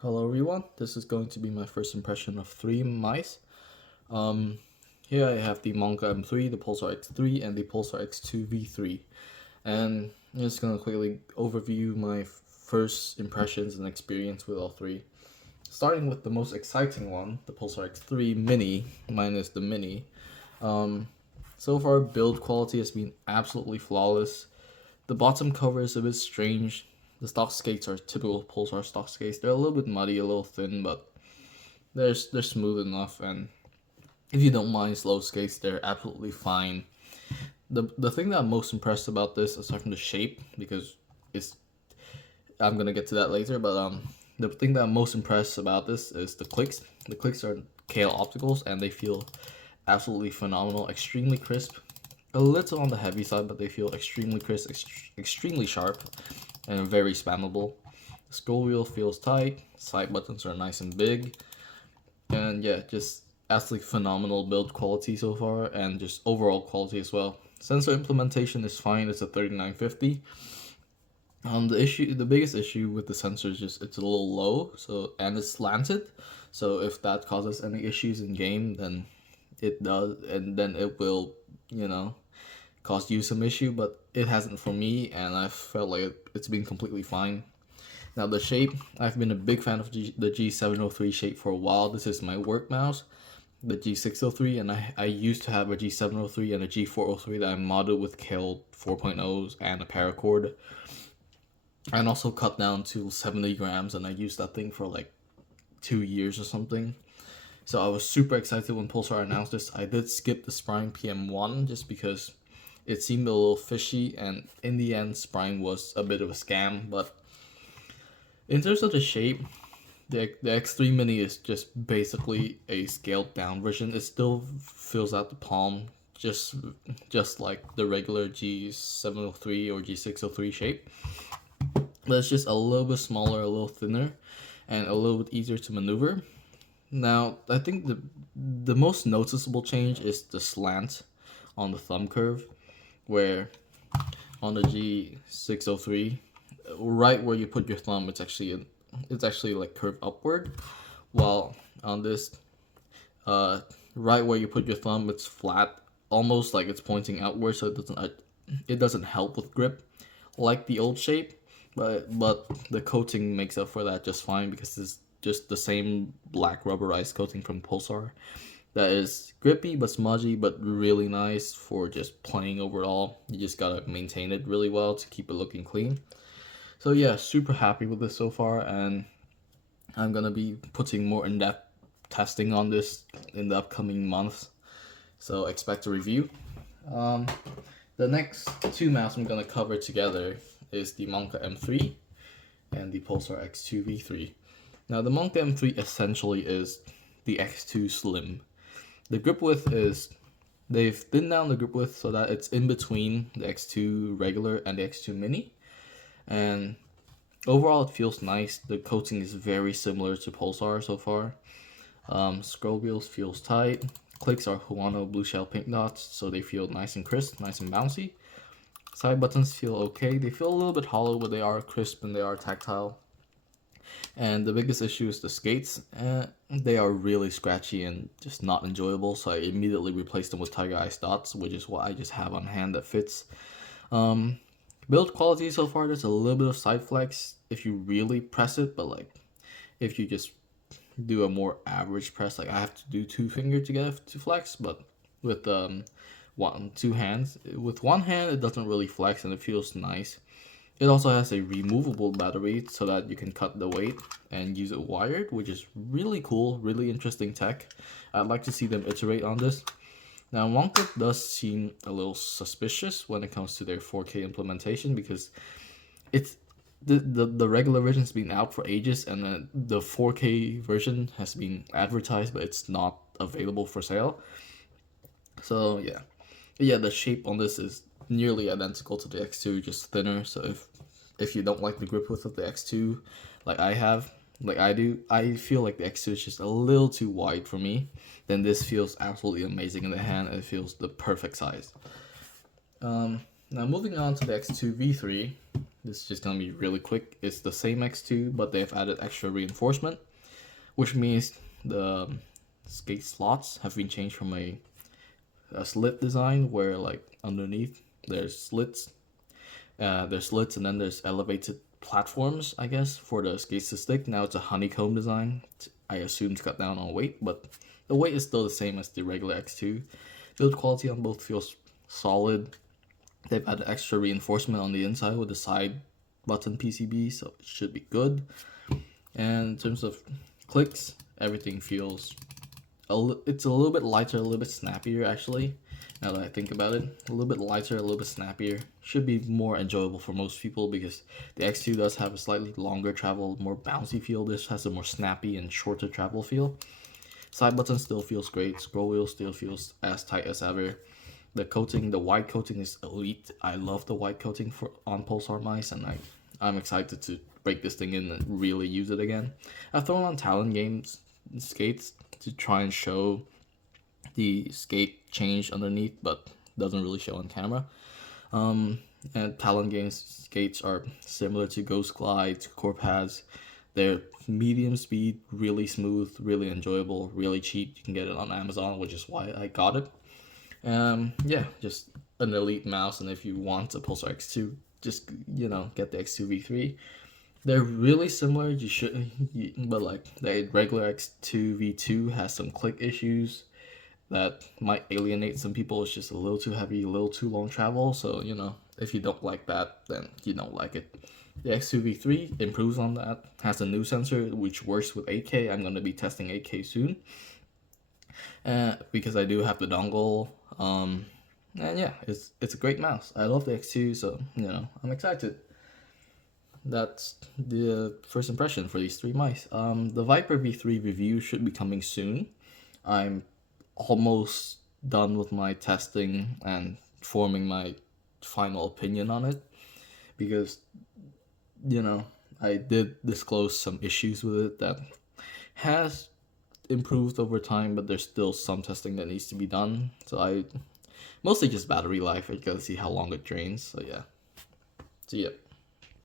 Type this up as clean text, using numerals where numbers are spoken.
Hello everyone, this is going to be my first impression of three mice. Um, Here I have the Monka M3, the Pulsar X3, and the Pulsar X2v3. And I'm just going to quickly overview my first impressions and experience with all three. Starting with the most exciting one, the Pulsar X3 Mini, minus the Mini. Um, so far, build quality has been absolutely flawless. The bottom cover is a bit strange. The stock skates are typical Pulsar stock skates. They're a little bit muddy, a little thin, but they're smooth enough. And if you don't mind slow skates, they're absolutely fine. The thing that I'm most impressed about this, aside from the shape, because it's I'm gonna get to that later, but the thing that I'm most impressed about this is the clicks. The clicks are KL opticals, and they feel absolutely phenomenal, extremely crisp. A little on the heavy side, but they feel extremely crisp, extremely sharp, and very spammable. The scroll wheel feels tight, side buttons are nice and big, and yeah, just absolutely phenomenal build quality so far, and just overall quality as well. Sensor implementation is fine, it's a 3950. The biggest issue with the sensor is just it's a little low, so and it's slanted. So if that causes any issues in game, then it does, and then it will, you know, cause you some issue. But it hasn't for me, and I felt like it's been completely fine. Now the shape, I've been a big fan of the G703 shape for a while. This is my work mouse, the G603, and I used to have a G703 and a G403 that I modded with KL 4.0s and a paracord, and also cut down to 70 grams, and I used that thing for like 2 years or something. So I was super excited when Pulsar announced this. I did skip the Sprine PM1 just because it seemed a little fishy, and in the end, Sprine was a bit of a scam. But in terms of the shape, the X3 Mini is just basically a scaled down version. It still fills out the palm just like the regular G703 or G603 shape, but it's just a little bit smaller, a little thinner, and a little bit easier to maneuver. Now, I think the most noticeable change is the slant on the thumb curve, where on the G603, right where you put your thumb, it's actually like curved upward, while on this, right where you put your thumb, it's flat, almost like it's pointing outward, so it doesn't help with grip like the old shape, but the coating makes up for that just fine because it's just the same black rubberized coating from Pulsar that is grippy but smudgy but really nice for just playing overall. You just gotta maintain it really well to keep it looking clean. So yeah, super happy with this so far, and I'm gonna be putting more in-depth testing on this in the upcoming months. So expect a review. Um, the next two maps I'm gonna cover together is the Monka M3 and the Pulsar X2v3. Now the Monka M3 essentially is the X2 Slim. The grip width is, they've thinned down the grip width so that it's in between the X2 regular and the X2 Mini, and overall it feels nice. The coating is very similar to Pulsar so far. Scroll wheels feels tight. Clicks are Huano blue shell pink dots, so they feel nice and crisp, nice and bouncy. Side buttons feel okay. They feel a little bit hollow, but they are crisp and they are tactile. And the biggest issue is the skates. They are really scratchy and just not enjoyable, so I immediately replaced them with Tiger Ice dots, which is what I just have on hand that fits. Build quality so far, there's a little bit of side flex if you really press it, but like if you just do a more average press, like I have to do two finger to get it to flex, but with two hands, with one hand it doesn't really flex and it feels nice. It also has a removable battery so that you can cut the weight and use it wired, which is really cool, really interesting tech. I'd like to see them iterate on this. Now, Monka does seem a little suspicious when it comes to their 4K implementation, because it's the regular version has been out for ages, and then the 4K version has been advertised, but it's not available for sale. So yeah, the shape on this is nearly identical to the X2, just thinner. So if you don't like the grip width of the X2, like I have, like I do, I feel like the X2 is just a little too wide for me. Then this feels absolutely amazing in the hand. It feels the perfect size. Now moving on to the X2v3, this is just gonna be really quick. It's the same X2, but they've added extra reinforcement, which means the skate slots have been changed from a slit design where like underneath there's slits, and then there's elevated platforms, I guess, for the skates to stick. Now it's a honeycomb design. I assume to cut down on weight, but the weight is still the same as the regular X2. Build quality on both feels solid. They've added extra reinforcement on the inside with the side button PCB, so it should be good. And in terms of clicks, everything feels it's a little bit lighter, a little bit snappier actually. Now that I think about it, a little bit lighter, a little bit snappier. Should be more enjoyable for most people because the X2 does have a slightly longer travel, more bouncy feel. This has a more snappy and shorter travel feel. Side button still feels great. Scroll wheel still feels as tight as ever. The coating, the white coating is elite. I love the white coating on Pulsar mice, and I'm excited to break this thing in and really use it again. I've thrown on Talon Games skates to try and show the skate change underneath, but doesn't really show on camera. And Talon Games skates are similar to Ghost Glide, to Corpads. They're medium speed, really smooth, really enjoyable, really cheap. You can get it on Amazon, which is why I got it. Yeah, just an elite mouse, and if you want a Pulsar X2, just get the X2v3. They're really similar. But like the regular X2v2 has some click issues that might alienate some people. It's just a little too heavy, a little too long travel. So if you don't like that, then you don't like it. The X2v3 improves on that. Has a new sensor which works with 8K. I'm gonna be testing 8K soon. Because I do have the dongle. And yeah, it's a great mouse. I love the X2, so I'm excited. That's the first impression for these three mice. The Viper V3 review should be coming soon. I'm almost done with my testing and forming my final opinion on it because I did disclose some issues with it that has improved over time, but there's still some testing that needs to be done. So I mostly just battery life. I gotta see how long it drains. So yeah.